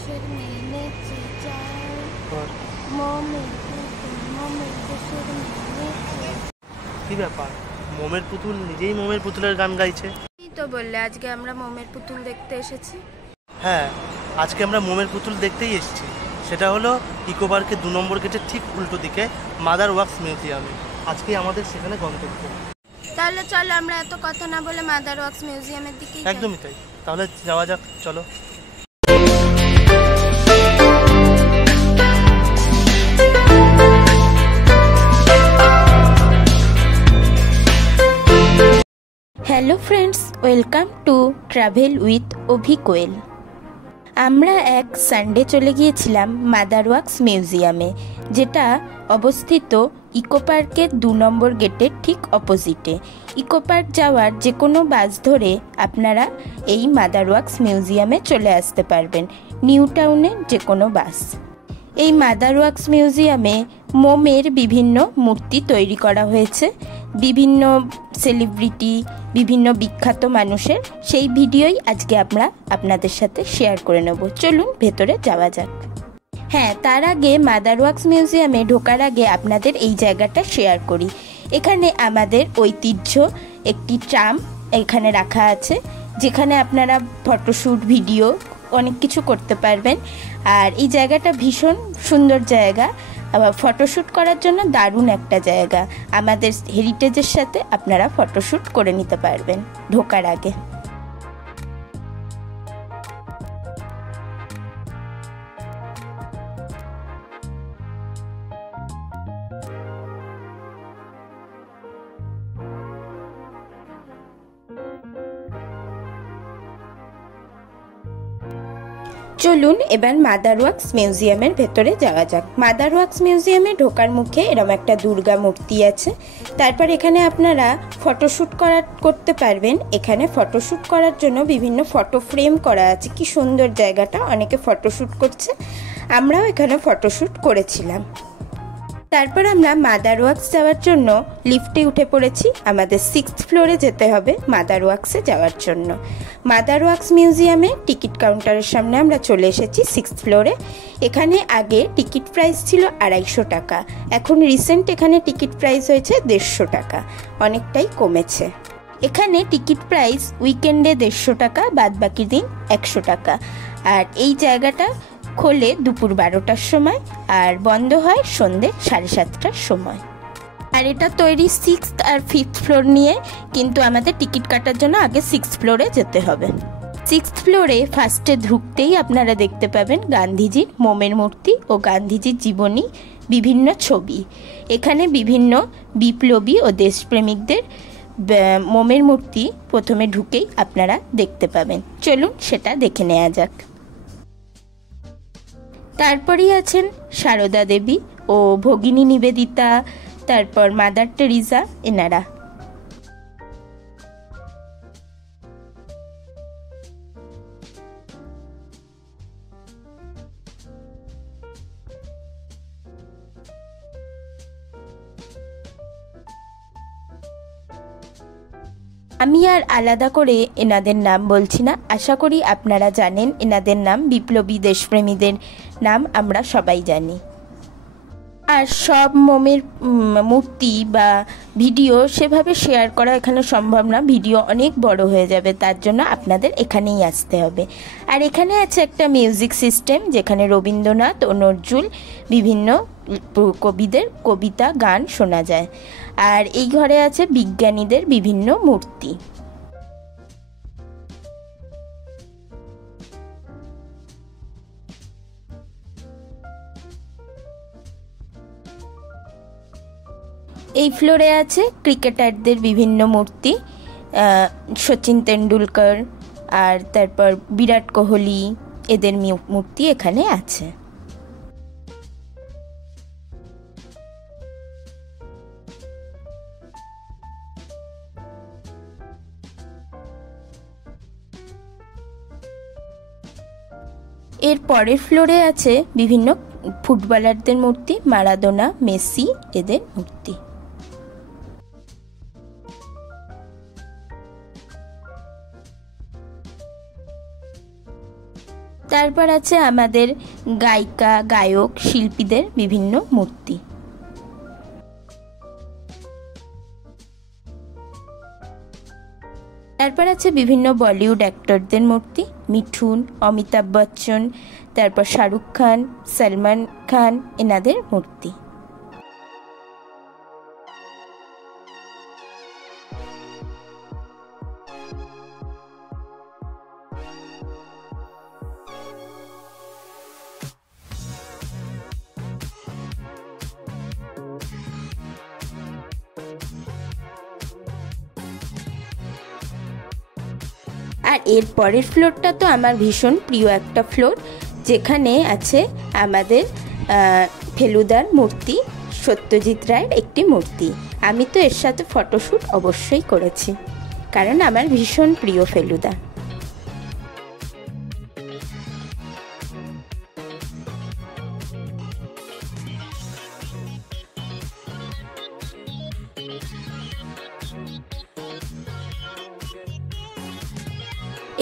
দেশের মেয়ে নেচে যায়, মোমের পুতুল মোমের দেশের মেয়ে নেচে। কি ব্যাপার, মোমের পুতুল নিজেই মোমের পুতুলের গান গাইছে? এই তো বললে আজকে আমরা মোমের পুতুল দেখতে এসেছি। হ্যাঁ, আজকে আমরা মোমের পুতুল দেখতেই এসেছি। সেটা হলো ইকো পার্কের 2 নম্বর গেটের ঠিক উল্টো দিকে মাদার ওয়ার্কস মিউজিয়ামে। আজকে আমাদের সেখানে গন্তব্য। তাহলে চলো আমরা এত কথা না বলে মাদার ওয়ার্কস মিউজিয়ামের দিকে। একদমই তাই, তাহলে যাওয়া যাক, চলো। Hello friends, welcome to travel with Abhi Koel. আমরা এক সানডে চলে গিয়েছিলাম মাদার ওয়ার্কস মিউজিয়ামে, যেটা অবস্থিত ইকো পার্কের 2 নম্বর গেটের ঠিক অপোজিটে। ইকো পার্ক যাওয়ার যে কোনো বাস ধরে আপনারা এই মাদার ওয়ার্কস মিউজিয়ামে চলে আসতে পারবেন, নিউ টাউনের যে কোনো বাস। এই মাদার ওয়ার্কস মিউজিয়ামে মোমের বিভিন্ন মূর্তি তৈরি করা হয়েছে, বিভিন্ন সেলিব্রিটি, বিভিন্ন বিখ্যাত মানুষের। সেই ভিডিওই আজকে আমরা আপনাদের সাথে শেয়ার করে নেব। চলুন ভেতরে যাওয়া যাক। হ্যাঁ, তার আগে মাদার ওয়ার্কস মিউজিয়ামে ঢোকার আগে আপনাদের এই জায়গাটা শেয়ার করি। এখানে আমাদের ঐতিহ্য একটি ট্রাম এখানে রাখা আছে, যেখানে আপনারা ফটোশ্যুট, ভিডিও অনেক কিছু করতে পারবেন। আর এই জায়গাটা ভীষণ সুন্দর জায়গা, আবার ফটোশ্যুট করার জন্য দারুণ একটা জায়গা। আমাদের হেরিটেজের সাথে আপনারা ফটোশ্যুট করে নিতে পারবেন ঢোকার আগে। চলুন এবার মাদার ওয়ার্কস মিউজিয়ামের ভেতরে যাওয়া যাক। মাদার ওয়ার্কস মিউজিয়ামে ঢোকার মুখে এরকম একটা দুর্গা মূর্তি আছে। তারপর এখানে আপনারা ফটোশ্যুট করতে পারবেন। এখানে ফটোশ্যুট করার জন্য বিভিন্ন ফটো ফ্রেম করা আছে। কি সুন্দর জায়গাটা, অনেকে ফটোশ্যুট করছে, আমরাও এখানে ফটোশ্যুট করেছিলাম। তারপর আমরা মাদার ওয়ার্কস যাওয়ার জন্য লিফটে উঠে পড়েছি। আমাদের 6th ফ্লোরে যেতে হবে মাদার ওয়ার্কসে যাওয়ার জন্য। মাদার ওয়ার্কস মিউজিয়ামে টিকিট কাউন্টারের সামনে আমরা চলে এসেছি 6th ফ্লোরে। এখানে আগে টিকিট প্রাইস ছিল 250 টাকা, এখন রিসেন্ট এখানে টিকিট প্রাইস হয়েছে 150 টাকা, অনেকটাই কমেছে। এখানে টিকিট প্রাইস উইকেন্ডে 150 টাকা, বাদ বাকি দিন 100 টাকা। আর এই জায়গাটা খোলে দুপুর 12টার সময় আর বন্ধ হয় সন্ধে 7:30টার সময়। আর এটা তৈরি 6th আর 5th ফ্লোর নিয়ে, কিন্তু আমাদের টিকিট কাটার জন্য আগে 6th ফ্লোরে যেতে হবে। 6th ফ্লোরে ফার্স্টে ঢুকতেই আপনারা দেখতে পাবেন গান্ধীজির মোমের মূর্তি ও গান্ধীজির জীবনী, বিভিন্ন ছবি। এখানে বিভিন্ন বিপ্লবী ও দেশপ্রেমিকদের মোমের মূর্তি প্রথমে ঢুকেই আপনারা দেখতে পাবেন। চলুন সেটা দেখে নেওয়া যাক। তারপরেই আছেন সারদা দেবী ও ভগিনী নিবেদিতা, তারপর মাদার টেরিজা, এনারা। আমি আর আলাদা করে এনাদের নাম বলছি না, আশা করি আপনারা জানেন এনাদের নাম। বিপ্লবী দেশপ্রেমীদের নাম আমরা সবাই জানি। আর সব মোমের মূর্তি বা ভিডিও সেভাবে শেয়ার করা এখানে সম্ভব না, ভিডিও অনেক বড় হয়ে যাবে, তার জন্য আপনাদের এখানেই আসতে হবে। আর এখানে আছে একটা মিউজিক সিস্টেম, যেখানে রবীন্দ্রনাথ ও নজরুল বিভিন্ন কবিদের কবিতা, গান শোনা যায়। আর এই ঘরে আছে বিজ্ঞানীদের বিভিন্ন মূর্তি। এই ফ্লোরে আছে ক্রিকেটারদের বিভিন্ন মূর্তি, সচিন তেন্ডুলকর আর তারপর বিরাট কোহলি, এদের মূর্তি এখানে আছে। এর পরের ফ্লোরে আছে বিভিন্ন ফুটবলারদের মূর্তি, মারাদোনা, মেসি, এদের মূর্তি। তারপর আছে আমাদের গায়িকা, গায়ক, শিল্পীদের বিভিন্ন মূর্তি। তারপর আছে বিভিন্ন বলিউড অ্যাক্টরদের মূর্তি, মিঠুন, অমিতাভ বচ্চন, তারপর শাহরুখ খান, সলমান খান, এনাদের মূর্তি। আর এর পরের ফ্লোরটা তো আমার ভীষণ প্রিয় একটা ফ্লোর, যেখানে আছে আমাদের ফেলুদার মূর্তি, সত্যজিৎ রায়ের একটি মূর্তি। আমি তো এর সাথে ফটোশ্যুট অবশ্যই করেছি, কারণ আমার ভীষণ প্রিয় ফেলুদা।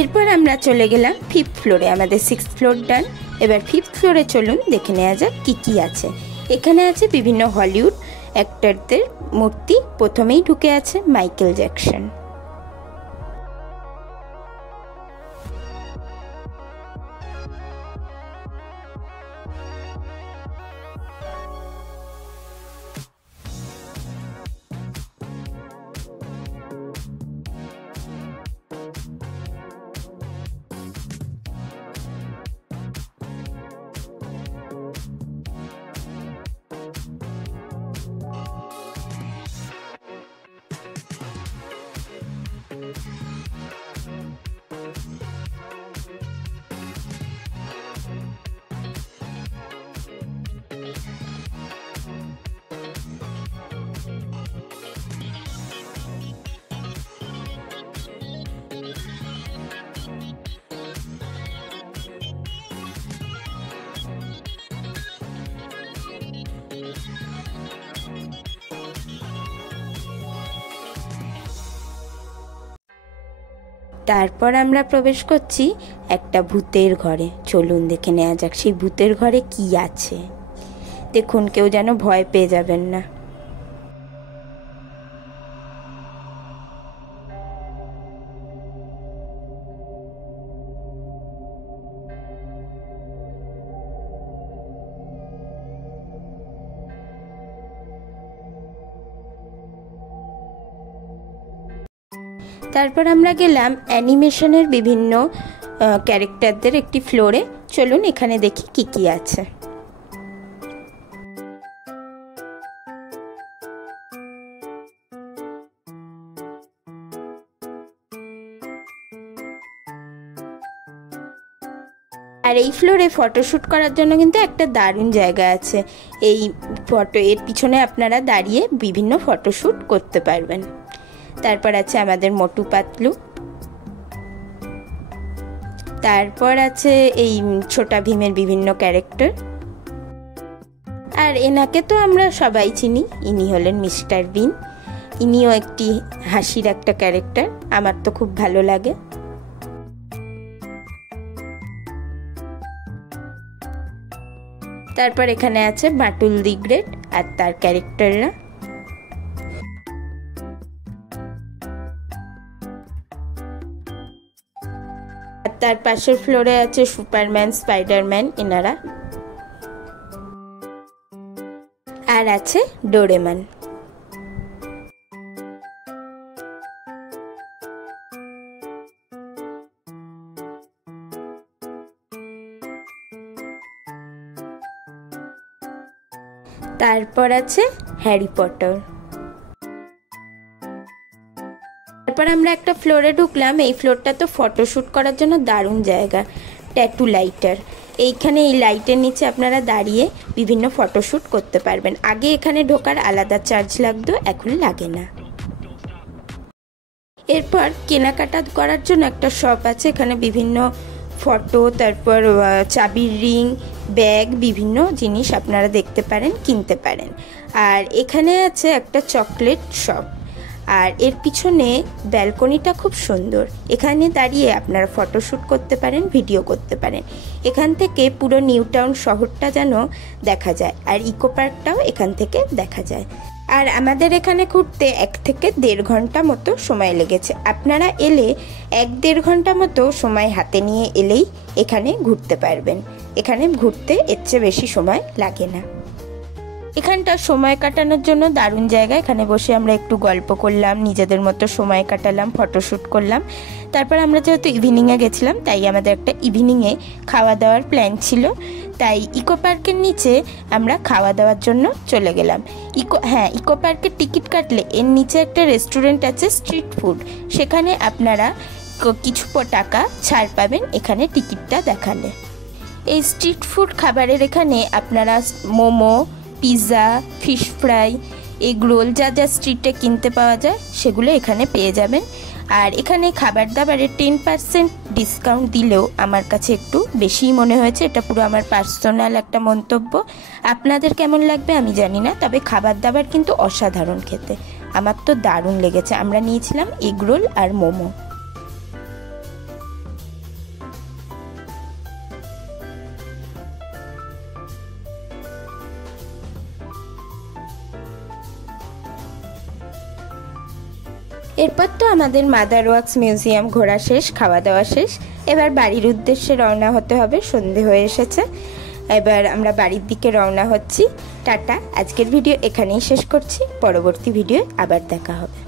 এরপর আমরা চলে গেলাম 5th ফ্লোরে। আমাদের 6th ফ্লোর ডান। এবার 5th ফ্লোরে চলুন দেখে নেওয়া যাক কী কী আছে। এখানে আছে বিভিন্ন হলিউড অ্যাক্টরদের মূর্তি। প্রথমেই ঢুকে আছে মাইকেল জ্যাকসন। তারপর আমরা প্রবেশ করছি একটা ভূতের ঘরে। চলুন দেখে নেওয়া যাক সেই ভূতের ঘরে কি আছে। দেখুন, কেউ যেন ভয় পেয়ে যাবেন না। তারপর আমরা গেলাম অ্যানিমেশনের বিভিন্ন ক্যারেক্টারদের একটি ফ্লোরে। চলুন এখানে দেখি কি কি আছে। আর এই ফ্লোরে ফটোশ্যুট করার জন্য কিন্তু একটা দারুণ জায়গা আছে। এর পিছনে আপনারা দাঁড়িয়ে বিভিন্ন ফটোশ্যুট করতে পারবেন। তারপর আছে আমাদের মোটু পাতলু। তারপর আছে এই ছোটা ভীমের বিভিন্ন ক্যারেক্টার। আর এনাকে তো আমরা সবাই চিনি, ইনি হলেন মিস্টার বিন। ইনিও একটি হাসির একটা ক্যারেক্টার, আমার তো খুব ভালো লাগে। তারপর এখানে আছে বাটুল দি গ্রেট আর তার ক্যারেক্টাররা। তার পাশের ফ্লোরে আছে সুপারম্যান, স্পাইডারম্যান, এনারা। আর আছে ডোরেমন। তারপর আছে হ্যারি পটার। তারপর আমরা একটা ফ্লোরে ঢুকলাম। এই ফ্লোরটা তো ফটোশ্যুট করার জন্য দারুণ জায়গা, ট্যাটু লাইটার। এইখানে এই লাইটের নিচে আপনারা দাঁড়িয়ে বিভিন্ন ফটোশ্যুট করতে পারবেন। আগে এখানে ঢোকার আলাদা চার্জ লাগতো, এখন লাগে না। এরপর কেনাকাটা করার জন্য একটা শপ আছে। এখানে বিভিন্ন ফটো, তারপর চাবির রিং, ব্যাগ, বিভিন্ন জিনিস আপনারা দেখতে পারেন, কিনতে পারেন। আর এখানে আছে একটা চকলেট শপ। আর এর পিছনে ব্যালকনিটা খুব সুন্দর, এখানে দাঁড়িয়ে আপনারা ফটোশ্যুট করতে পারেন, ভিডিও করতে পারেন। এখান থেকে পুরো নিউ টাউন শহরটা যেন দেখা যায়, আর ইকো পার্কটাও এখান থেকে দেখা যায়। আর আমাদের এখানে ঘুরতে 1 থেকে 1.5 ঘন্টা মতো সময় লেগেছে। আপনারা এলে 1-1.5 ঘন্টা মতো সময় হাতে নিয়ে এলেই এখানে ঘুরতে পারবেন। এখানে ঘুরতে এর চেয়ে বেশি সময় লাগে না। এখানটা সময় কাটানোর জন্য দারুণ জায়গা। এখানে বসে আমরা একটু গল্প করলাম, নিজেদের মতো সময় কাটালাম, ফটোশ্যুট করলাম। তারপর আমরা যেহেতু ইভিনিংয়ে গেছিলাম, তাই আমাদের একটা ইভিনিংয়ে খাওয়া দাওয়ার প্ল্যান ছিল। তাই ইকো পার্কের নিচে আমরা খাওয়া দাওয়ার জন্য চলে গেলাম। ইকো পার্কের টিকিট কাটলে এর নিচে একটা রেস্টুরেন্ট আছে স্ট্রিট ফুড, সেখানে আপনারা কিছু টাকা ছাড় পাবেন এখানে টিকিটটা দেখালে। এই স্ট্রিট ফুড খাবারের এখানে আপনারা momo, pizza, fish fry, egg roll যা যা স্ট্রিটে কিনতে পাওয়া যায় সেগুলো এখানে পেয়ে যাবেন। আর এখানে খাবার দাবারে 10% ডিসকাউন্ট দিলেও আমার কাছে একটু বেশিই মনে হয়েছে। এটা পুরো আমার পার্সোনাল একটা মন্তব্য, আপনাদের কেমন লাগবে আমি জানি না, তবে খাবার দাবার কিন্তু অসাধারণ খেতে, আমার তো দারুণ লেগেছে। আমরা নিয়েছিলাম এগ রোল আর মোমো। এরপর তো আমাদের মাদার ওয়াক্স মিউজিয়াম ঘোরা শেষ, খাওয়া দাওয়া শেষ। এবার বাড়ির উদ্দেশ্যে রওনা হতে হবে, সন্ধে হয়ে এসেছে। এবার আমরা বাড়ির দিকে রওনা হচ্ছি। টাটা, আজকের ভিডিও এখানেই শেষ করছি, পরবর্তী ভিডিও আবার দেখা হবে।